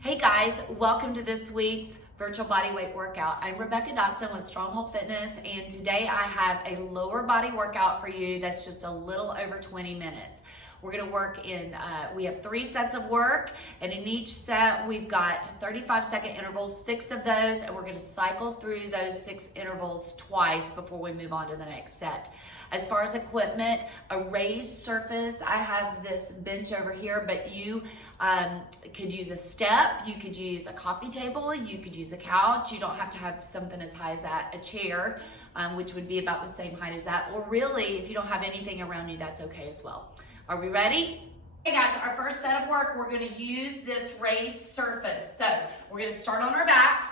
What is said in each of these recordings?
Hey guys, welcome to this week's virtual body weight workout. I'm Rebecca Dotson with Stronghold Fitness, and today I have a lower body workout for you that's just a little over 20 minutes. We're gonna work in, we have 3 sets of work, and in each set we've got 35-second intervals, 6 of those, and we're gonna cycle through those 6 intervals twice before we move on to the next set. As far as equipment, a raised surface, I have this bench over here, but you could use a step, you could use a coffee table, you could use a couch. You don't have to have something as high as that, a chair, which would be about the same height as that, or really, if you don't have anything around you, that's okay as well. Are we ready? Hey guys, our first set of work, we're gonna use this raised surface. So we're gonna start on our backs,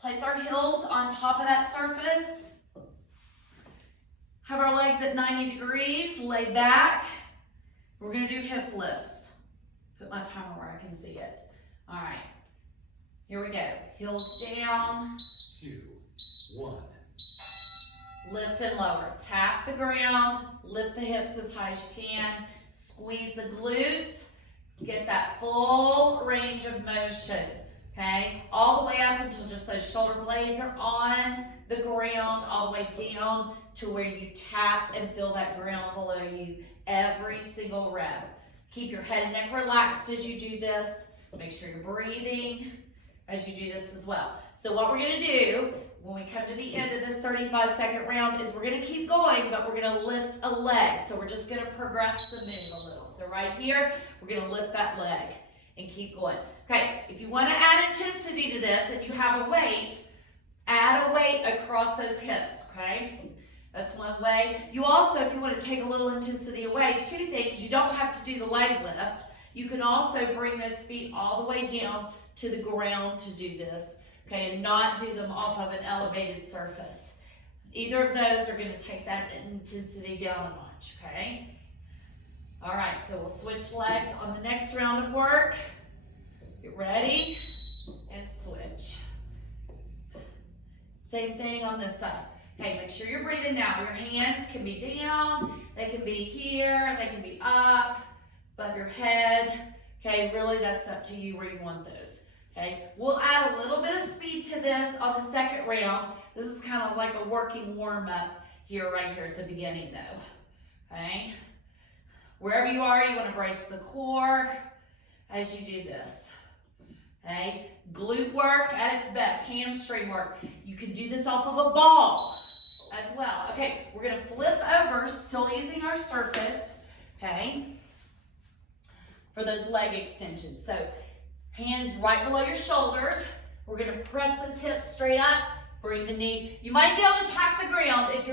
place our heels on top of that surface, have our legs at 90 degrees, lay back. We're gonna do hip lifts. Put my timer where I can see it. All right, here we go. Heels down. 2, 1. Lift and lower. Tap the ground, lift the hips as high as you can, squeeze the glutes, get that full range of motion, okay? All the way up until just those shoulder blades are on the ground, all the way down to where you tap and feel that ground below you every single rep. Keep your head and neck relaxed as you do this. Make sure you're breathing as you do this as well. So what we're gonna do when we come to the end of this 35-second round is we're gonna keep going, but we're gonna lift a leg. So we're just gonna progress the move a little. So right here, we're gonna lift that leg and keep going. Okay, if you wanna add intensity to this and you have a weight, add a weight across those hips, okay? That's one way. You also, if you want to take a little intensity away, 2 things, you don't have to do the leg lift. You can also bring those feet all the way down to the ground to do this, okay, and not do them off of an elevated surface. Either of those are going to take that intensity down a notch, okay? All right, so we'll switch legs on the next round of work. Get ready and switch. Same thing on this side. Okay, make sure you're breathing now. Your hands can be down, they can be here, they can be up, above your head. Okay, really that's up to you where you want those. Okay, we'll add a little bit of speed to this on the second round. This is kind of like a working warm-up here, right here at the beginning though. Okay, wherever you are, you want to brace the core as you do this. Okay, glute work at its best, hamstring work. You could do this off of a ball as well. Okay, we're gonna flip over, still using our surface, okay, for those leg extensions. So hands right below your shoulders. We're gonna press those hips straight up, bring the knees. You might be able to tap the ground if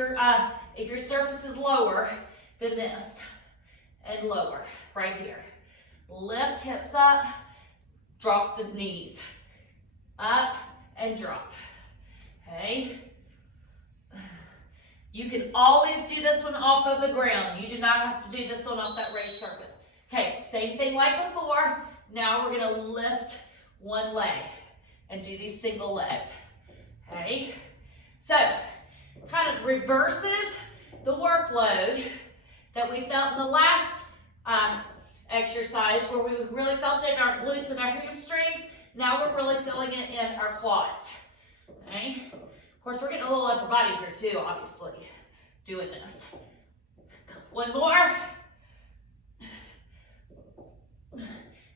your surface is lower than this, and lower, right here. Lift hips up, drop the knees, up and drop, okay? You can always do this one off of the ground. You do not have to do this one off that raised surface. Okay, same thing like before. Now we're gonna lift one leg and do these single legs, okay? So, kind of reverses the workload that we felt in the last exercise where we really felt it in our glutes and our hamstrings. Now we're really feeling it in our quads, okay? Of course, we're getting a little upper body here too, obviously, doing this. One more.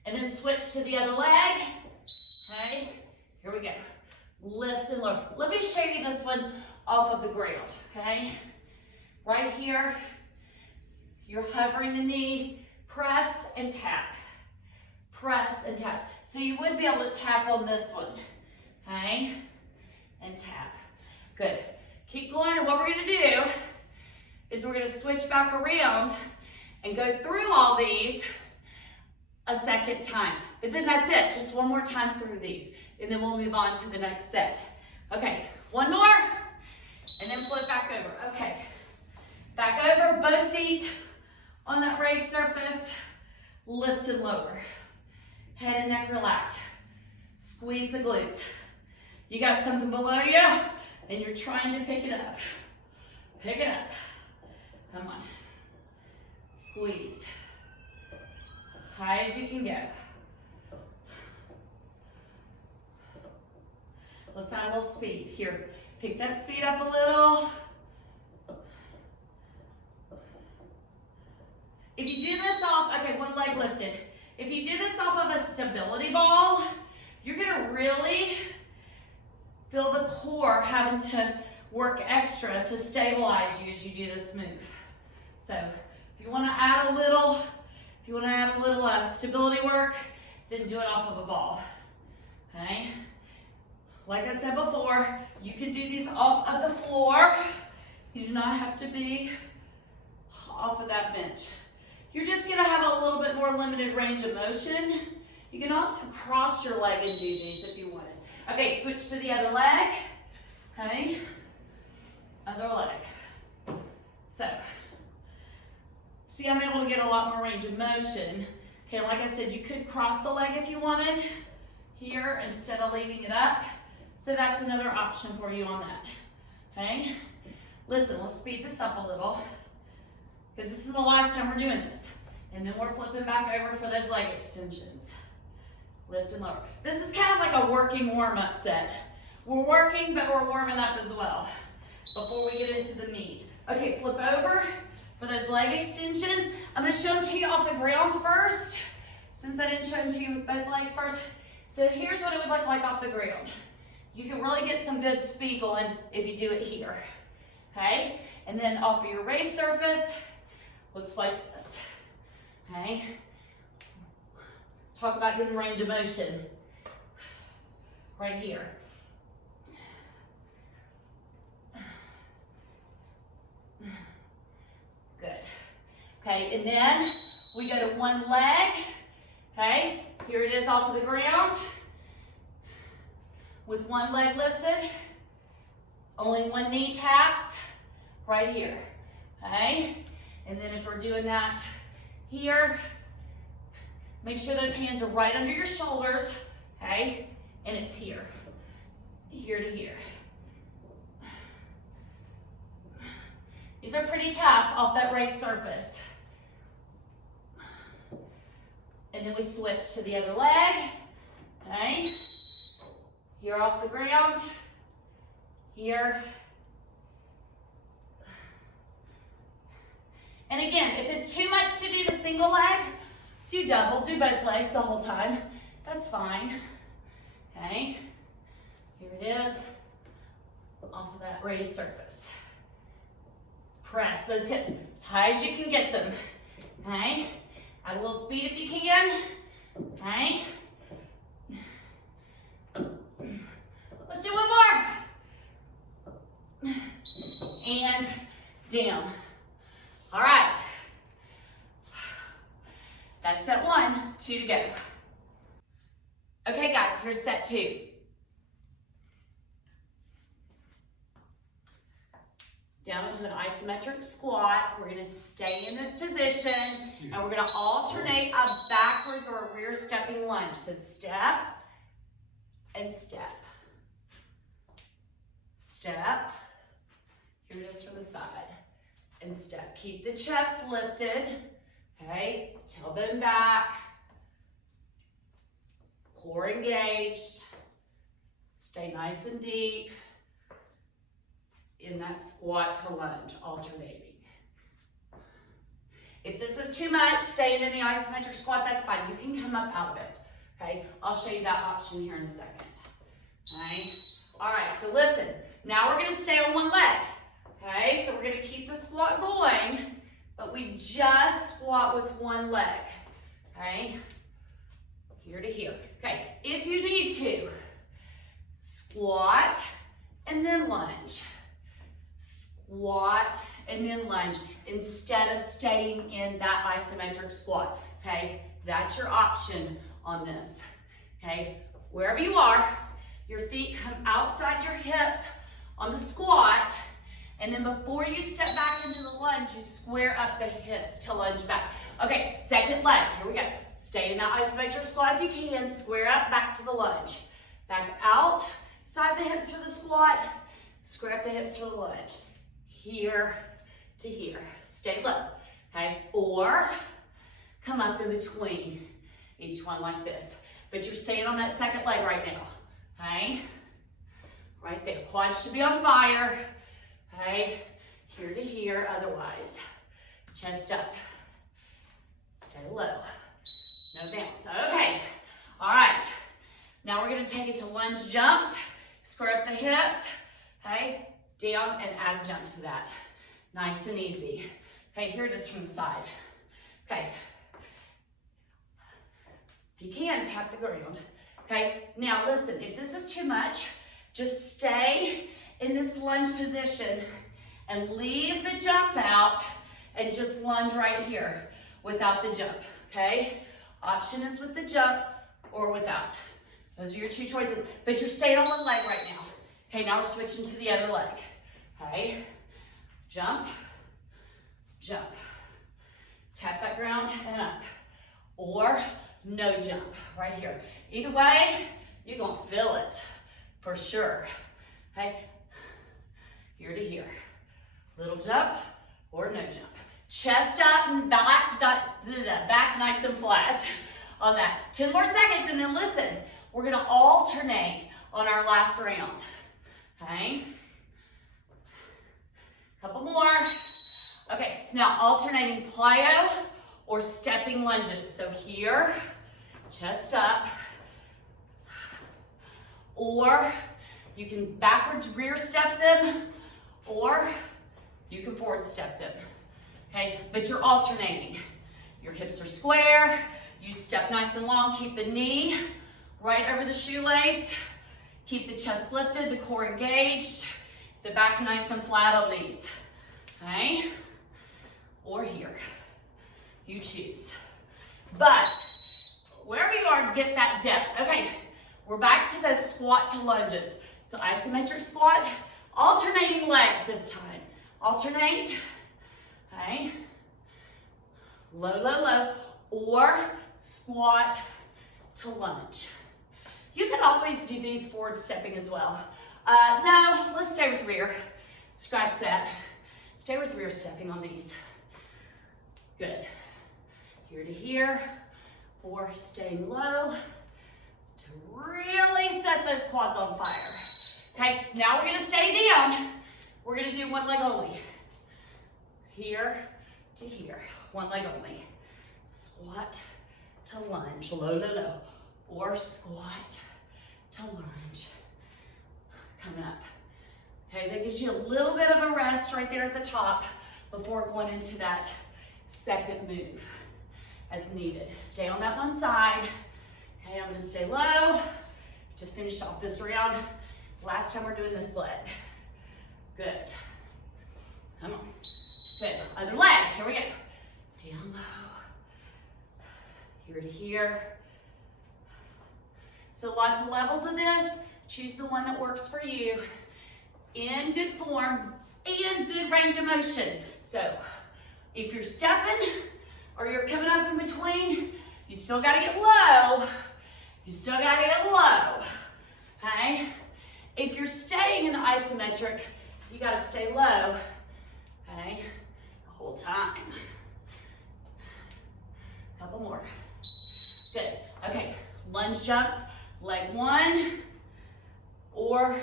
And then switch to the other leg, okay? Here we go. Lift and lower. Let me show you this one off of the ground, okay? Right here, you're hovering the knee, press and tap. Press and tap. So you would be able to tap on this one, okay? And tap. Good. Keep going, and what we're gonna do is we're gonna switch back around and go through all these a second time. But then that's it, just one more time through these, and then we'll move on to the next set. Okay, one more, and then flip back over. Okay, back over, both feet on that raised surface, lift and lower. Head and neck relaxed. Squeeze the glutes. You got something below you, and you're trying to pick it up. Pick it up. Come on. Squeeze. High as you can go. Let's add a little speed. Here, pick that speed up a little. If you do this off, okay, one leg lifted. If you do this off of a stability ball, you're gonna really feel the core having to work extra to stabilize you as you do this move. So if you wanna add a little, stability work, then do it off of a ball, okay? Like I said before, you can do these off of the floor. You do not have to be off of that bench. You're just gonna have a little bit more limited range of motion. You can also cross your leg and do these if you want it. Okay, switch to the other leg, okay? Other leg. So, see, I'm able to get a lot more range of motion. Okay, like I said, you could cross the leg if you wanted here instead of leaving it up. So that's another option for you on that, okay? Listen, let's speed this up a little because this is the last time we're doing this. And then we're flipping back over for those leg extensions. Lift and lower. This is kind of like a working warm-up set. We're working, but we're warming up as well before we get into the meat. Okay, flip over for those leg extensions. I'm gonna show them to you off the ground first, since I didn't show them to you with both legs first. So here's what it would look like off the ground. You can really get some good speed going if you do it here, okay? And then off of your raised surface, looks like this, okay? Talk about getting range of motion right here. Good. Okay, and then we go to one leg. Okay, here it is off of the ground with one leg lifted. Only one knee taps right here. Okay, and then if we're doing that here, make sure those hands are right under your shoulders. Okay, and it's here, here to here. These are pretty tough off that raised surface. And then we switch to the other leg, okay? Here off the ground, here. And again, if it's too much to do the single leg, do double, do both legs the whole time. That's fine, okay? Here it is, off of that raised surface. Press those hips as high as you can get them, okay? Add a little speed if you can, okay? Let's do one more. And down. All right. That's set one, 2 to go. Okay guys, here's set 2. Down into an isometric squat. We're gonna stay in this position and we're gonna alternate a backwards or a rear stepping lunge. So step and step. Step. Here it is from the side. And step. Keep the chest lifted. Okay, tailbone back. Core engaged. Stay nice and deep in that squat to lunge, alternating. If this is too much, staying in the isometric squat, that's fine. You can come up out of it, okay? I'll show you that option here in a second, okay? All right, so listen, now we're gonna stay on one leg, okay? So we're gonna keep the squat going, but we just squat with one leg, okay? Here to here. Okay, if you need to, squat and then lunge. Squat and then lunge instead of staying in that isometric squat, okay? That's your option on this, okay? Wherever you are, your feet come outside your hips on the squat, and then before you step back into the lunge, you square up the hips to lunge back. Okay, second leg, here we go. Stay in that isometric squat if you can, square up, back to the lunge. Back out, side the hips for the squat, square up the hips for the lunge. Here to here, stay low, okay? Or come up in between each one like this. But you're staying on that second leg right now, okay? Right there. Quads should be on fire. Okay, here to here, otherwise. Chest up. Stay low. No bounce. Okay, all right. Now we're gonna take it to lunge jumps. Square up the hips, okay? Down and add a jump to that. Nice and easy. Okay, here it is from the side. Okay. If you can, tap the ground. Okay, now listen, if this is too much, just stay in this lunge position and leave the jump out and just lunge right here without the jump, okay? Option is with the jump or without. Those are your two choices, but you're staying on one leg right now. Okay, now we're switching to the other leg, okay? Jump, jump. Tap that ground and up. Or no jump, right here. Either way, you're gonna feel it, for sure. Okay, here to here. Little jump or no jump. Chest up and back nice and flat on that. 10 more seconds and then listen, we're gonna alternate on our last round, okay? Couple more. Okay, now alternating plyo or stepping lunges. So here, chest up, or you can backwards rear step them, or you can forward step them, okay? But you're alternating. Your hips are square, you step nice and long, keep the knee right over the shoelace, keep the chest lifted, the core engaged, the back nice and flat on these, okay? Or here, you choose. But wherever you are, get that depth. Okay, we're back to those squat to lunges. So isometric squat, alternating legs this time. Alternate, okay? Low, low, low, or squat to lunge. You can always do these forward stepping as well. No, let's stay with rear. Scratch that. Stay with rear stepping on these. Good. Here to here, or staying low to really set those quads on fire. Okay, now we're gonna stay down. We're gonna do one leg only. Here to here, one leg only. Squat to lunge, low, low, low. Or squat to lunge. Coming up. Okay, that gives you a little bit of a rest right there at the top before going into that second move as needed. Stay on that one side. Okay, I'm gonna stay low to finish off this round. Last time we're doing this leg. Good. Come on. Good. Other leg. Here we go. Down low. Here to here. So lots of levels of this. Choose the one that works for you. In good form and good range of motion. So if you're stepping or you're coming up in between, you still gotta get low. You still gotta get low, okay? If you're staying in the isometric, you gotta stay low, okay? The whole time. Couple more. Good, okay. Lunge jumps, leg one, or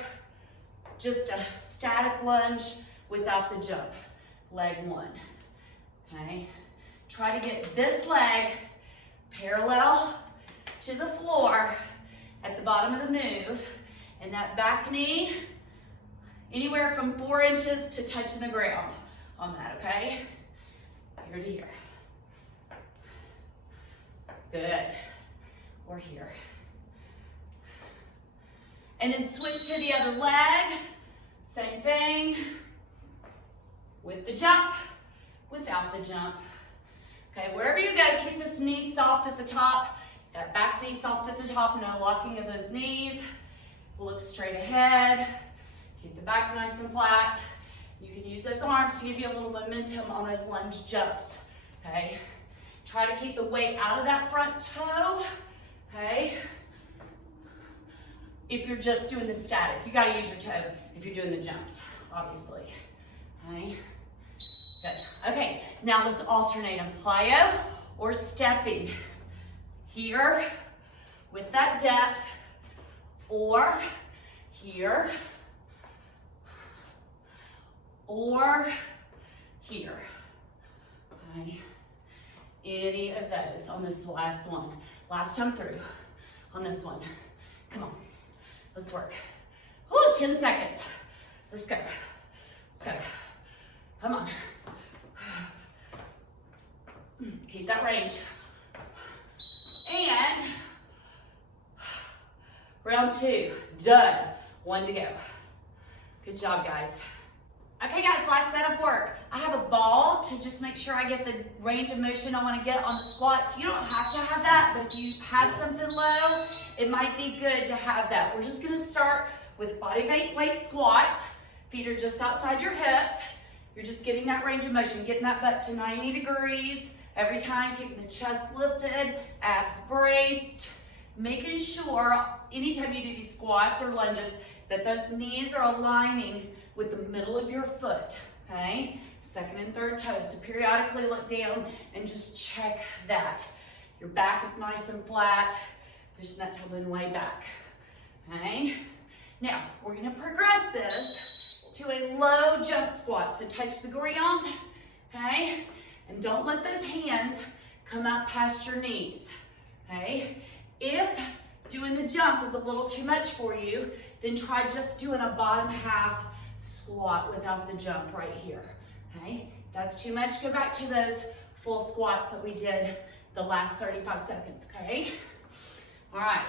just a static lunge without the jump, leg one, okay? Try to get this leg parallel to the floor at the bottom of the move, and that back knee anywhere from 4 inches to touching the ground on that, okay? Here to here. Good. Or here. And then switch to the other leg. Same thing. With the jump, without the jump. Okay, wherever you go, keep this knee soft at the top. That back knee soft at the top, no locking of those knees. Look straight ahead. Keep the back nice and flat. You can use those arms to give you a little momentum on those lunge jumps, okay? Try to keep the weight out of that front toe, okay? If you're just doing the static, you gotta use your toe if you're doing the jumps, obviously, okay? Good, okay, now let's alternate on plyo or stepping. Here, with that depth, or here, or here. Okay. Any of those on this last one. Last time through on this one. Come on, let's work. Oh, 10 seconds. Let's go. Let's go. Come on. Keep that range. And round 2, done. 1 to go. Good job, guys. Okay, guys, last set of work. I have a ball to just make sure I get the range of motion I want to get on the squats. You don't have to have that, but if you have something low, it might be good to have that. We're just going to start with bodyweight squats. Feet are just outside your hips. You're just getting that range of motion, getting that butt to 90 degrees every time, keeping the chest lifted, abs braced, making sure anytime you do these squats or lunges that those knees are aligning with the middle of your foot, okay? Second and third toes. So periodically look down and just check that. Your back is nice and flat, pushing that tailbone way back, okay? Now, we're gonna progress this to a low jump squat. So touch the ground, okay? And don't let those hands come up past your knees, okay? If doing the jump is a little too much for you, then try just doing a bottom half squat without the jump right here, okay? If that's too much, go back to those full squats that we did the last 35 seconds, okay? All right,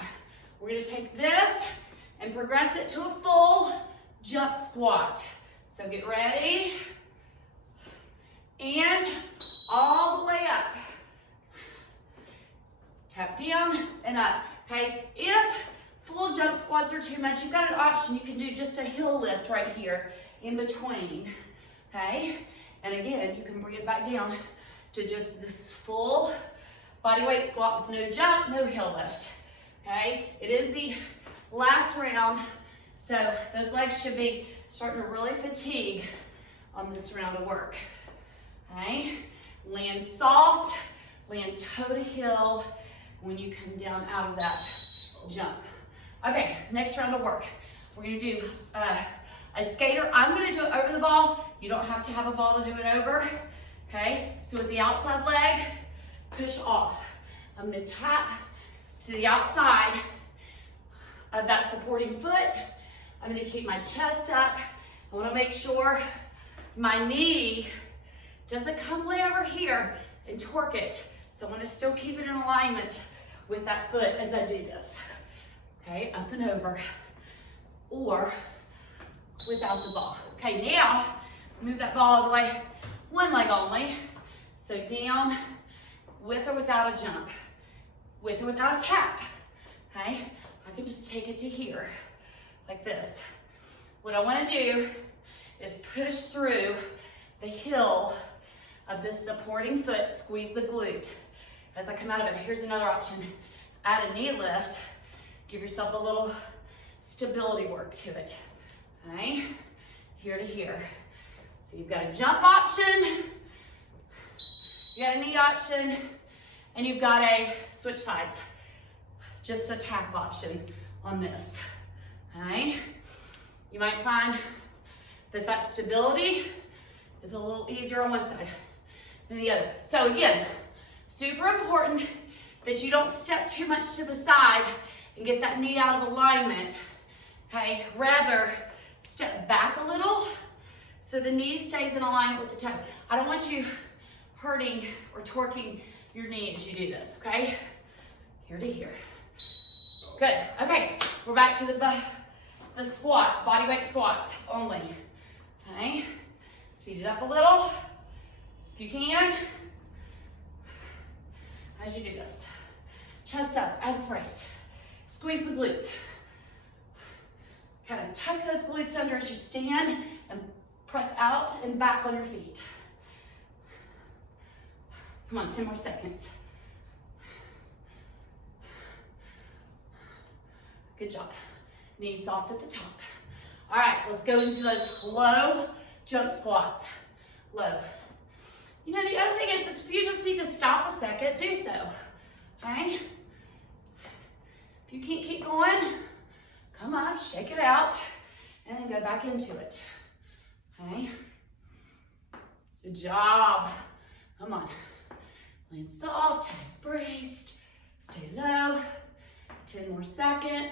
we're gonna take this and progress it to a full jump squat. So get ready, and all the way up. Tap down and up, okay? If full jump squats are too much, you've got an option. You can do just a heel lift right here in between, okay? And again, you can bring it back down to just this full body weight squat with no jump, no heel lift, okay? It is the last round, so those legs should be starting to really fatigue on this round of work, okay? Land soft, land toe to heel when you come down out of that jump. Okay, next round of work. We're gonna do a skater. I'm gonna do it over the ball. You don't have to have a ball to do it over, okay? So with the outside leg, push off. I'm gonna tap to the outside of that supporting foot. I'm gonna keep my chest up. I wanna make sure my knee doesn't come way over here and torque it. So I wanna still keep it in alignment with that foot as I do this. Okay, up and over, or without the ball. Okay, now move that ball all the way, one leg only. So down, with or without a jump, with or without a tap. Okay, I can just take it to here, like this. What I want to do is push through the heel of this supporting foot, squeeze the glute. As I come out of it, here's another option. Add a knee lift. Give yourself a little stability work to it, okay? Here to here. So you've got a jump option, you got a knee option, and you've got a switch sides. Just a tap option on this, okay? You might find that that stability is a little easier on one side than the other. So again, super important that you don't step too much to the side and get that knee out of alignment, okay? Rather, step back a little so the knee stays in alignment with the toe. I don't want you hurting or torquing your knee as you do this, okay? Here to here. Good, okay, we're back to the squats, body weight squats only, okay? Speed it up a little, if you can, as you do this. Chest up, abs braced. Squeeze the glutes. Kind of tuck those glutes under as you stand and press out and back on your feet. Come on, 10 more seconds. Good job. Knees soft at the top. All right, let's go into those low jump squats. Low. You know, the other thing is if you just need to stop a second, do so, okay? If you can't keep going, come up, shake it out, and then go back into it, okay? Good job. Come on. Land soft, abs braced. Stay low. 10 more seconds.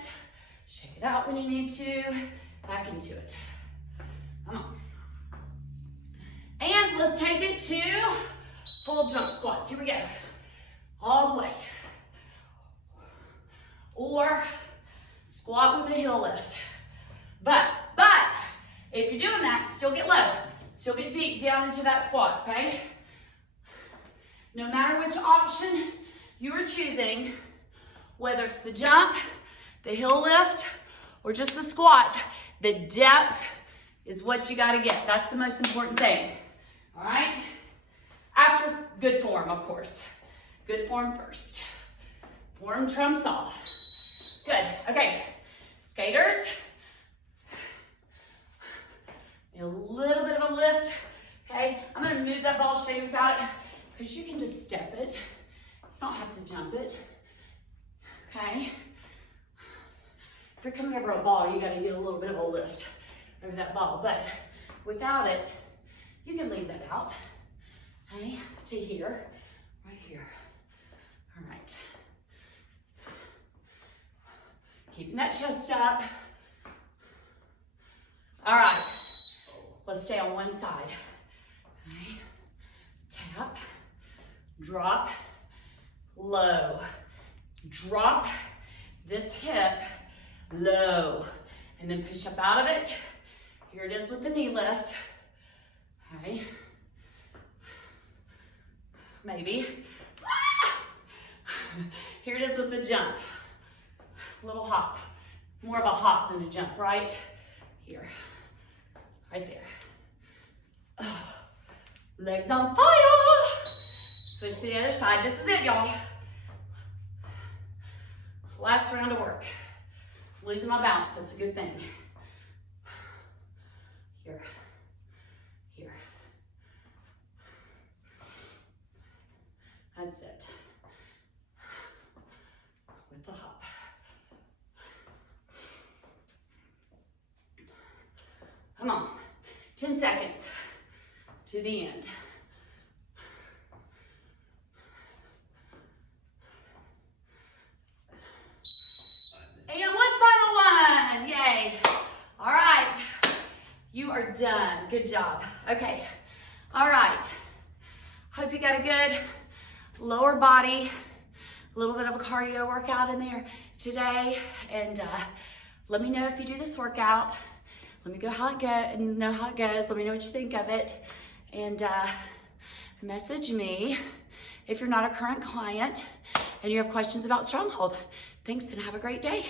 Shake it out when you need to. Back into it. Come on. And let's take it to full jump squats. Here we go. All the way. Or squat with a heel lift. But if you're doing that, still get low. Still get deep down into that squat, okay? No matter which option you are choosing, whether it's the jump, the heel lift, or just the squat, the depth is what you gotta get. That's the most important thing, all right? After good form, of course. Good form first. Form trumps all. Good, okay. Skaters. A little bit of a lift, okay? I'm gonna move that ball, show you without it, because you can just step it. You don't have to jump it, okay? If you're coming over a ball, you gotta get a little bit of a lift over that ball, but without it, you can leave that out, okay? To here, right here. All right. Keeping that chest up. All right. Let's stay on one side. Okay. Tap, drop, low. Drop this hip, low. And then push up out of it. Here it is with the knee lift. Okay. Maybe. Here it is with the jump. Little hop. More of a hop than a jump, right? Here. Right there. Oh, legs on fire. Switch to the other side. This is it, y'all. Last round of work. Losing my balance, so it's a good thing. Here. Here. That's it. With the hop. Come on. 10 seconds to the end. And one final one. Yay. All right. You are done. Good job. Okay. All right. Hope you got a good lower body, a little bit of a cardio workout in there today. And let me know if you do this workout. Let me know how it goes. Let me know what you think of it. And message me if you're not a current client and you have questions about Stronghold. Thanks and have a great day.